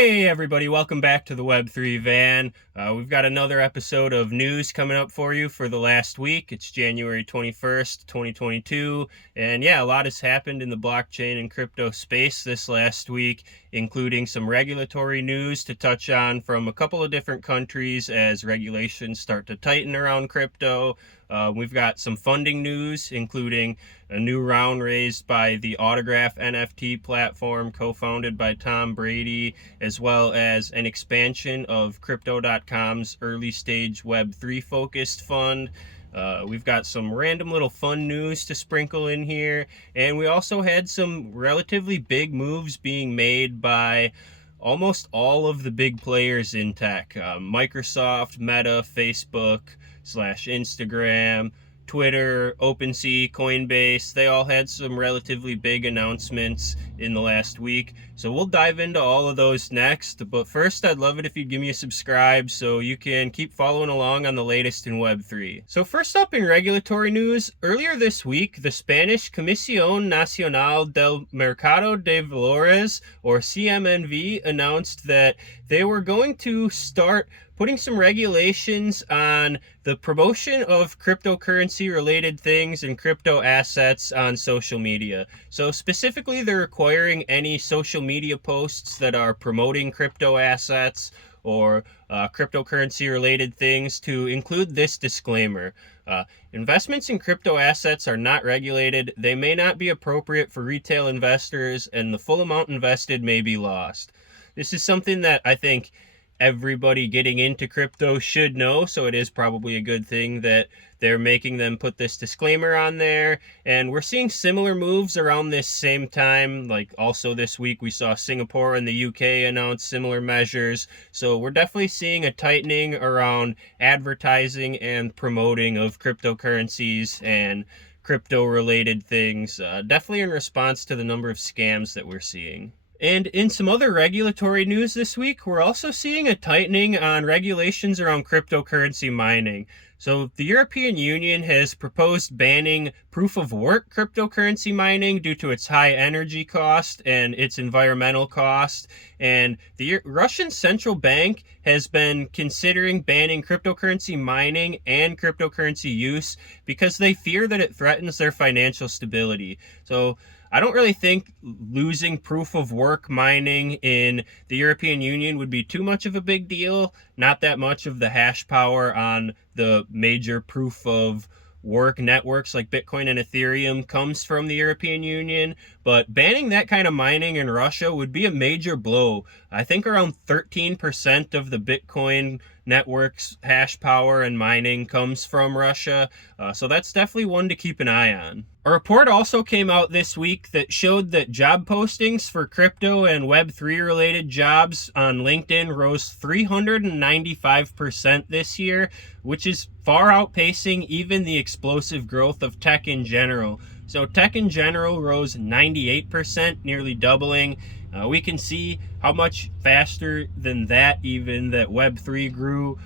Hey everybody, welcome back to the Web3 van. We've got another episode of news coming up for you for the last week. It's January 21st, 2022. And yeah, a lot has happened in the blockchain and crypto space this last week, including some regulatory news to touch on from a couple of different countries as regulations start to tighten around crypto. We've got some funding news, including a new round raised by the Autograph NFT platform co-founded by Tom Brady, as well as an expansion of Crypto.com's early stage Web3 focused fund. We've got some random little fun news to sprinkle in here, and we also had some relatively big moves being made by almost all of the big players in tech. Microsoft, Meta, Facebook, Instagram, Twitter, OpenSea, Coinbase, they all had some relatively big announcements in the last week. So we'll dive into all of those next. But first, I'd love it if you'd give me a subscribe so you can keep following along on the latest in Web3. So first up in regulatory news, earlier this week, the Spanish Comisión Nacional del Mercado de Valores, or CMNV, announced that they were going to start putting some regulations on the promotion of cryptocurrency related things and crypto assets on social media. So specifically, they're requiring any social media posts that are promoting crypto assets or cryptocurrency related things to include this disclaimer. Investments in crypto assets are not regulated. They may not be appropriate for retail investors, and the full amount invested may be lost. This is something that I think everybody getting into crypto should know, so it is probably a good thing that they're making them put this disclaimer on there. And we're seeing similar moves around this same time. Like also this week we saw Singapore and the UK announce similar measures, so we're definitely seeing a tightening around advertising and promoting of cryptocurrencies and crypto related things, definitely in response to the number of scams that we're seeing. And in some other regulatory news this week, we're also seeing a tightening on regulations around cryptocurrency mining. So the European Union has proposed banning proof-of-work cryptocurrency mining due to its high energy cost and its environmental cost. And the Russian central bank has been considering banning cryptocurrency mining and cryptocurrency use because they fear that it threatens their financial stability. So I don't really think losing proof of work mining in the European Union would be too much of a big deal. Not that much of the hash power on the major proof of work networks like Bitcoin and Ethereum comes from the European Union, but banning that kind of mining in Russia would be a major blow. I think around 13% of the Bitcoin network's hash power and mining comes from Russia, so that's definitely one to keep an eye on. A report also came out this week that showed that job postings for crypto and Web3 related jobs on LinkedIn rose 395% this year, which is far outpacing even the explosive growth of tech in general. So tech in general rose 98%, nearly doubling. We can see how much faster than that even that Web3 grew.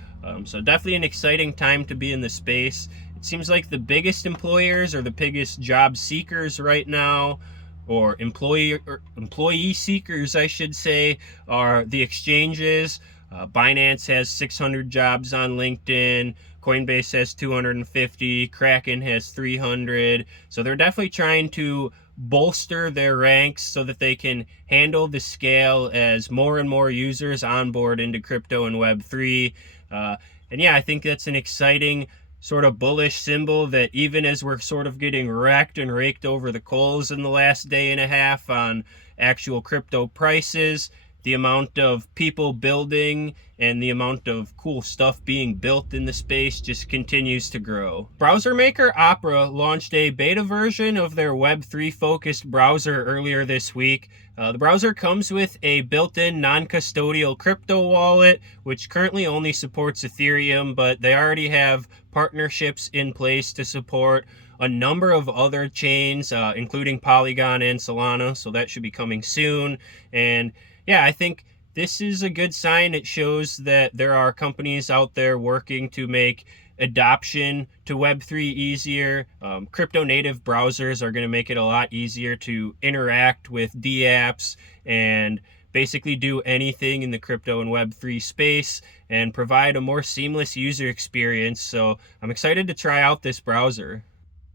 So definitely an exciting time to be in the space. It seems like the biggest employers or the biggest job seekers right now, or employee seekers, I should say, are the exchanges. Binance has 600 jobs on LinkedIn. Coinbase has 250. Kraken has 300. So they're definitely trying to bolster their ranks so that they can handle the scale as more and more users onboard into crypto and Web3. And yeah, I think that's an exciting sort of bullish symbol that even as we're sort of getting wrecked and raked over the coals in the last day and a half on actual crypto prices, the amount of people building and the amount of cool stuff being built in the space just continues to grow. Browser maker Opera launched a beta version of their Web3 focused browser earlier this week. The browser comes with a built-in non-custodial crypto wallet, which currently only supports Ethereum, but they already have partnerships in place to support a number of other chains, including Polygon and Solana, so that should be coming soon. And yeah, I think this is a good sign. It shows that there are companies out there working to make adoption to Web3 easier. Crypto native browsers are going to make it a lot easier to interact with dApps and basically do anything in the crypto and Web3 space and provide a more seamless user experience. So I'm excited to try out this browser.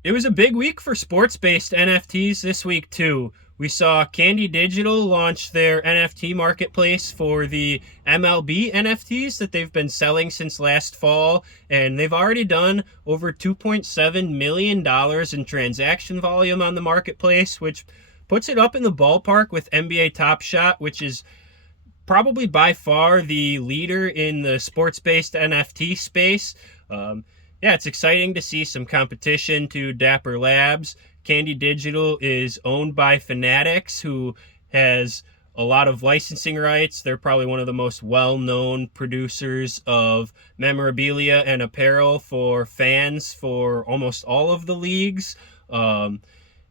It was a big week for sports-based NFTs this week too. We saw Candy Digital launch their NFT marketplace for the MLB NFTs that they've been selling since last fall, and they've already done over $2.7 million in transaction volume on the marketplace, which puts it up in the ballpark with NBA Top Shot, which is probably by far the leader in the sports-based NFT space. Yeah, it's exciting to see some competition to Dapper Labs. Candy Digital is owned by Fanatics, who has a lot of licensing rights. They're probably one of the most well-known producers of memorabilia and apparel for fans for almost all of the leagues.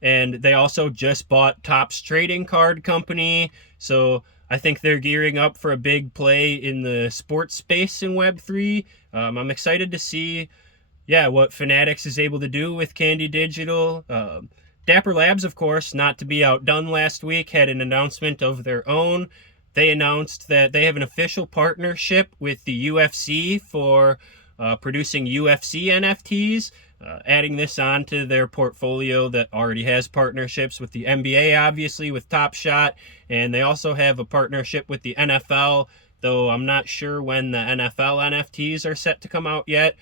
And they also just bought Topps Trading Card Company. So I think they're gearing up for a big play in the sports space in Web3. I'm excited to see what Fanatics is able to do with Candy Digital. Dapper Labs, of course, not to be outdone last week, had an announcement of their own. They announced that they have an official partnership with the UFC for producing UFC NFTs, adding this on to their portfolio that already has partnerships with the NBA, obviously, with Top Shot, and they also have a partnership with the NFL, though I'm not sure when the NFL NFTs are set to come out yet.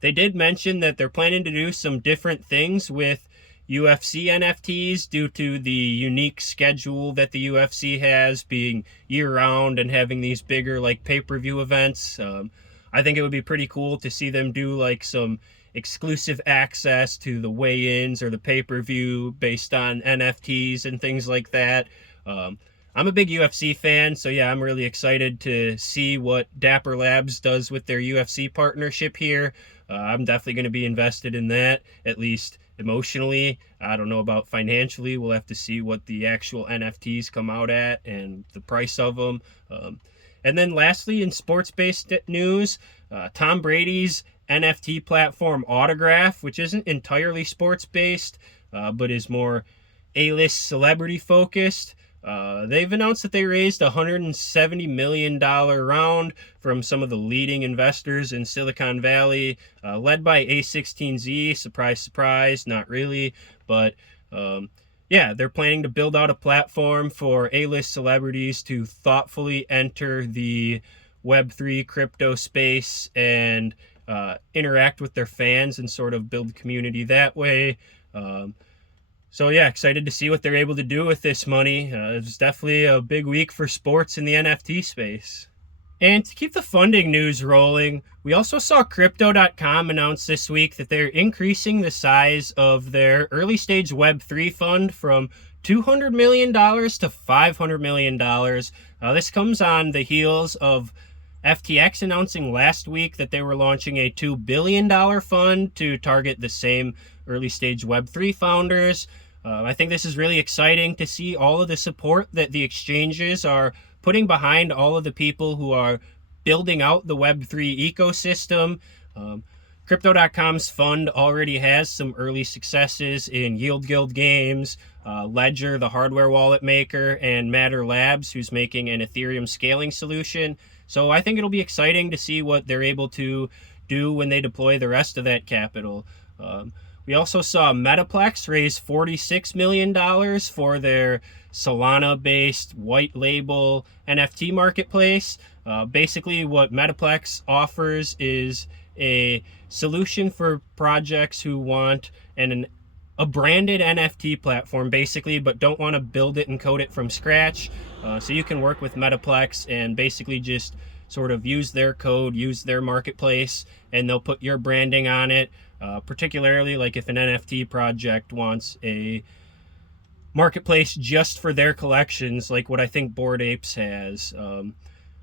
They did mention that they're planning to do some different things with UFC NFTs due to the unique schedule that the UFC has, being year-round and having these bigger like pay-per-view events. I think it would be pretty cool to see them do like some exclusive access to the weigh-ins or the pay-per-view based on NFTs and things like that. I'm a big UFC fan, so yeah, I'm really excited to see what Dapper Labs does with their UFC partnership here. I'm definitely going to be invested in that, at least emotionally. I don't know about financially. We'll have to see what the actual NFTs come out at and the price of them. And then lastly, in sports-based news, Tom Brady's NFT platform Autograph, which isn't entirely sports-based, but is more A-list celebrity-focused. They've announced that they raised a $170 million round from some of the leading investors in Silicon Valley, led by A16Z. Surprise, surprise, not really. But they're planning to build out a platform for A-list celebrities to thoughtfully enter the Web3 crypto space and interact with their fans and sort of build community that way. So yeah, excited to see what they're able to do with this money. It's definitely a big week for sports in the NFT space. And to keep the funding news rolling, we also saw Crypto.com announce this week that they're increasing the size of their early stage Web3 fund from $200 million to $500 million. This comes on the heels of FTX announcing last week that they were launching a $2 billion fund to target the same early stage Web3 founders. I think this is really exciting to see all of the support that the exchanges are putting behind all of the people who are building out the Web3 ecosystem. Crypto.com's fund already has some early successes in Yield Guild Games, Ledger, the hardware wallet maker, and Matter Labs, who's making an Ethereum scaling solution. So I think it'll be exciting to see what they're able to do when they deploy the rest of that capital. We also saw Metaplex raise $46 million for their Solana-based white label NFT marketplace. Basically, what Metaplex offers is a solution for projects who want a branded NFT platform, basically, but don't want to build it and code it from scratch. So you can work with Metaplex and basically just sort of use their code, use their marketplace, and they'll put your branding on it. Particularly like if an NFT project wants a marketplace just for their collections, like what I think Bored Apes has.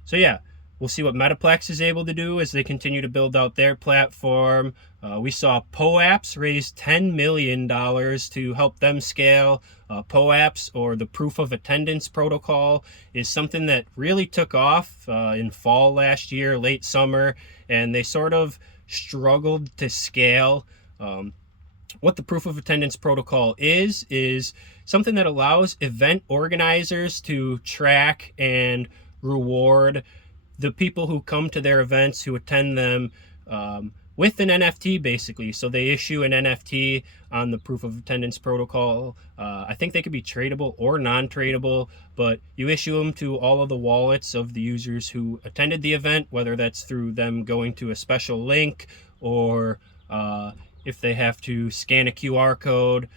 So yeah, we'll see what Metaplex is able to do as they continue to build out their platform. We saw POAPs raise $10 million to help them scale. POAPs, or the Proof of Attendance Protocol, is something that really took off in fall last year, late summer, and they sort of struggled to scale. what the proof of attendance protocol is something that allows event organizers to track and reward the people who come to their events, who attend them, with an NFT basically. So they issue an NFT on the proof of attendance protocol. I think they could be tradable or non-tradable, but you issue them to all of the wallets of the users who attended the event, whether that's through them going to a special link or if they have to scan a QR code.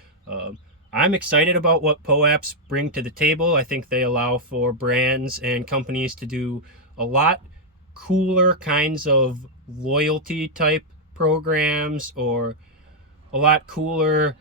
I'm excited about what POAPs bring to the table. I think they allow for brands and companies to do a lot cooler kinds of loyalty type programs, or a lot cooler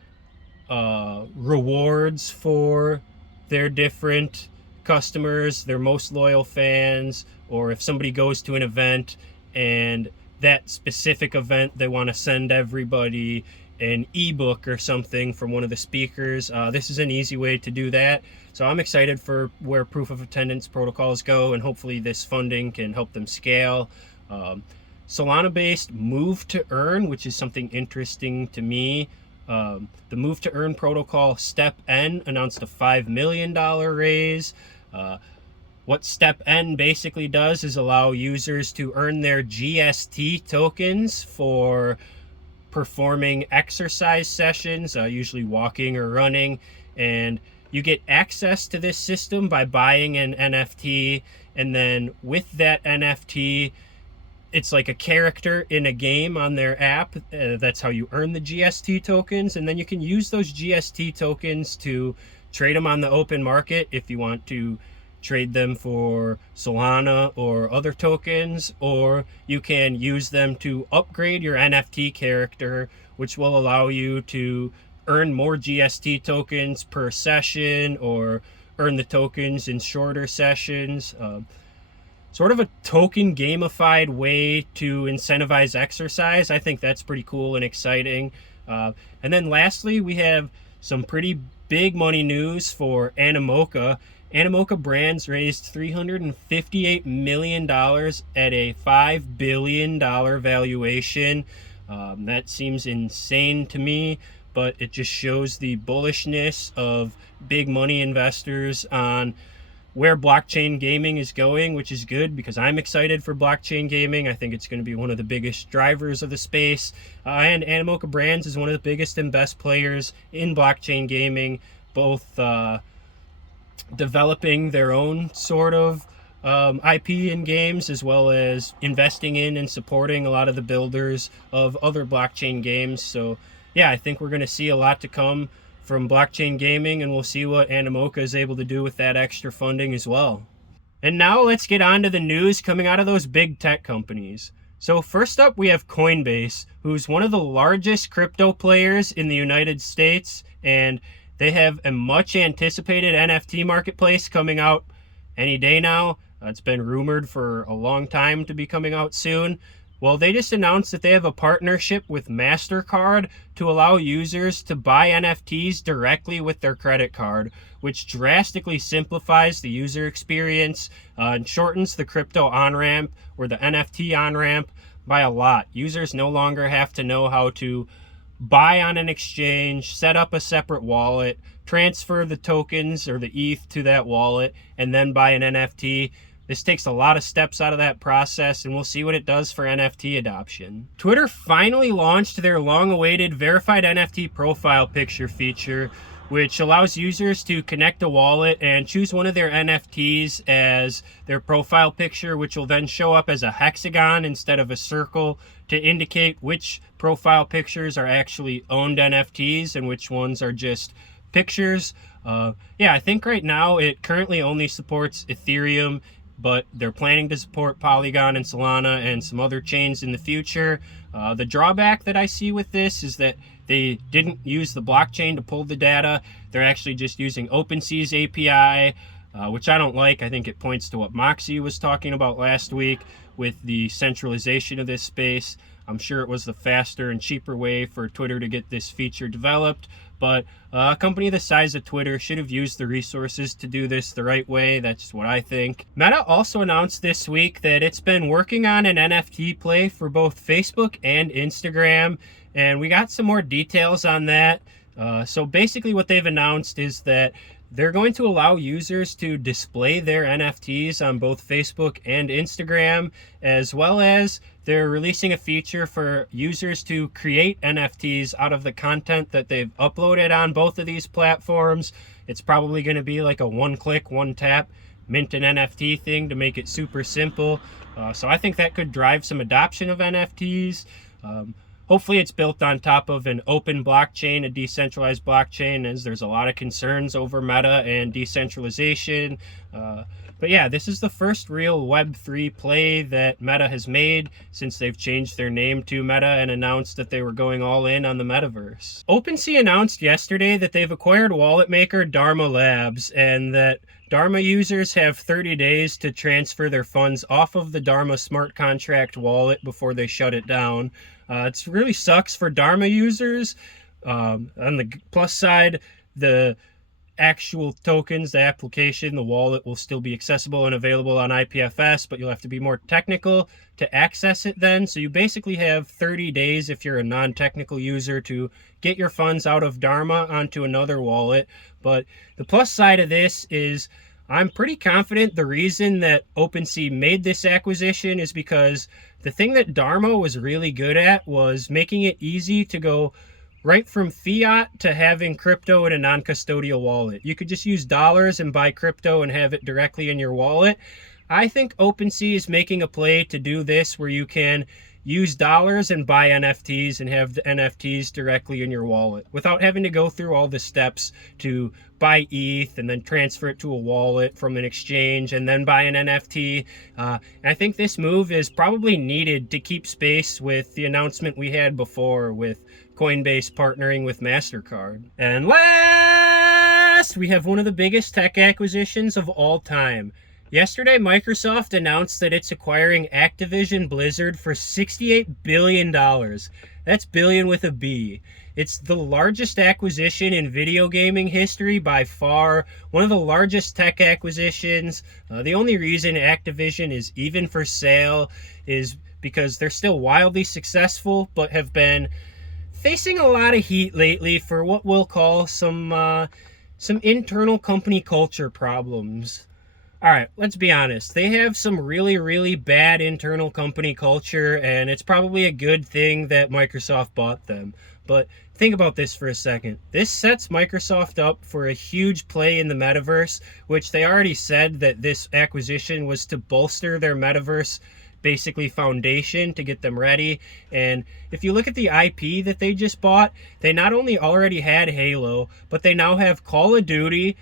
rewards for their different customers, their most loyal fans, or if somebody goes to an event and that specific event they want to send everybody an ebook or something from one of the speakers. This is an easy way to do that. So I'm excited for where proof of attendance protocols go, and hopefully this funding can help them scale. Solana-based Move to Earn, which is something interesting to me. The Move to Earn protocol, Step N, announced a $5 million raise. What Step N basically does is allow users to earn their GST tokens for performing exercise sessions, usually walking or running, and you get access to this system by buying an NFT, and then with that NFT, it's like a character in a game on their app. That's how you earn the GST tokens, and then you can use those GST tokens to trade them on the open market if you want to trade them for Solana or other tokens, or you can use them to upgrade your NFT character, which will allow you to earn more GST tokens per session, or earn the tokens in shorter sessions. Sort of a token gamified way to incentivize exercise. I think that's pretty cool and exciting. And then lastly, we have some pretty big money news for Animoca. Animoca Brands raised $358 million at a $5 billion valuation. That seems insane to me, but it just shows the bullishness of big money investors on where blockchain gaming is going, which is good because I'm excited for blockchain gaming. I think it's going to be one of the biggest drivers of the space. And Animoca Brands is one of the biggest and best players in blockchain gaming, both developing their own sort of IP in games, as well as investing in and supporting a lot of the builders of other blockchain games. So yeah, I think we're going to see a lot to come from blockchain gaming, and we'll see what Animoca is able to do with that extra funding as well. And now let's get on to the news coming out of those big tech companies. So first up, we have Coinbase, who's one of the largest crypto players in the United States, and they have a much anticipated NFT marketplace coming out any day now. It's been rumored for a long time to be coming out soon. Well, they just announced that they have a partnership with Mastercard to allow users to buy NFTs directly with their credit card, which drastically simplifies the user experience and shortens the crypto on-ramp or the NFT on-ramp by a lot. Users no longer have to know how to buy on an exchange, set up a separate wallet, transfer the tokens or the ETH to that wallet, and then buy an NFT. This takes a lot of steps out of that process, and we'll see what it does for NFT adoption. Twitter finally launched their long-awaited verified NFT profile picture feature, which allows users to connect a wallet and choose one of their NFTs as their profile picture, which will then show up as a hexagon instead of a circle to indicate which profile pictures are actually owned NFTs and which ones are just pictures. Yeah, I think right now it currently only supports Ethereum, but they're planning to support Polygon and Solana and some other chains in the future. The drawback that I see with this is that they didn't use the blockchain to pull the data. They're actually just using OpenSea's API, which I don't like. I think it points to what Moxie was talking about last week with the centralization of this space. I'm sure it was the faster and cheaper way for Twitter to get this feature developed, but a company the size of Twitter should have used the resources to do this the right way. That's what I think. Meta also announced this week that it's been working on an NFT play for both Facebook and Instagram, And we got some more details on that. So basically what they've announced is that they're going to allow users to display their NFTs on both Facebook and Instagram, as well as they're releasing a feature for users to create NFTs out of the content that they've uploaded on both of these platforms. It's probably going to be like a one-click, one-tap mint an NFT thing to make it super simple. So I think that could drive some adoption of NFTs. Hopefully it's built on top of an open blockchain, a decentralized blockchain, as there's a lot of concerns over Meta and decentralization. But yeah, this is the first real Web3 play that Meta has made since they've changed their name to Meta and announced that they were going all in on the metaverse. OpenSea announced yesterday that they've acquired wallet maker Dharma Labs, and that Dharma users have 30 days to transfer their funds off of the Dharma smart contract wallet before they shut it down. It really sucks for Dharma users. On the plus side, the actual tokens, the application, the wallet will still be accessible and available on IPFS, but you'll have to be more technical to access it then. So you basically have 30 days if you're a non-technical user to get your funds out of Dharma onto another wallet. But the plus side of this is I'm pretty confident the reason that OpenSea made this acquisition is because the thing that Dharma was really good at was making it easy to go right from fiat to having crypto in a non-custodial wallet. You could just use dollars and buy crypto and have it directly in your wallet. I think OpenSea is making a play to do this where you can use dollars and buy NFTs and have the NFTs directly in your wallet without having to go through all the steps to buy ETH and then transfer it to a wallet from an exchange and then buy an NFT. And I think this move is probably needed to keep space with the announcement we had before with Coinbase partnering with Mastercard. And last, we have one of the biggest tech acquisitions of all time. Yesterday, Microsoft announced that it's acquiring Activision Blizzard for $68 billion. That's billion with a B. It's the largest acquisition in video gaming history by far, one of the largest tech acquisitions. The only reason Activision is even for sale is because they're still wildly successful, but have been facing a lot of heat lately for what we'll call some internal company culture problems. All right, let's be honest. They have some really, really bad internal company culture, and it's probably a good thing that Microsoft bought them. But think about this for a second. This sets Microsoft up for a huge play in the metaverse, which they already said that this acquisition was to bolster their metaverse basically foundation to get them ready. And if you look at the IP that they just bought, they not only already had Halo, but they now have Call of Duty,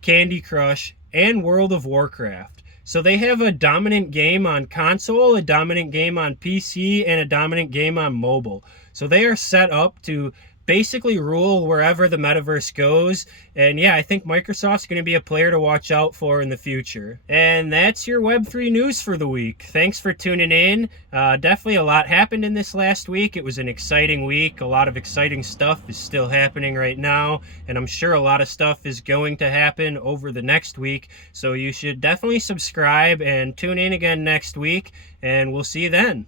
Candy Crush, and World of Warcraft. So they have a dominant game on console, a dominant game on PC, and a dominant game on mobile. So they are set up to basically rule wherever the metaverse goes. And yeah, I think Microsoft's going to be a player to watch out for in the future. And that's your Web3 news for the week. Thanks for tuning in. Definitely a lot happened in this last week. It was an exciting week. A lot of exciting stuff is still happening right now. And I'm sure a lot of stuff is going to happen over the next week. So you should definitely subscribe and tune in again next week. And we'll see you then.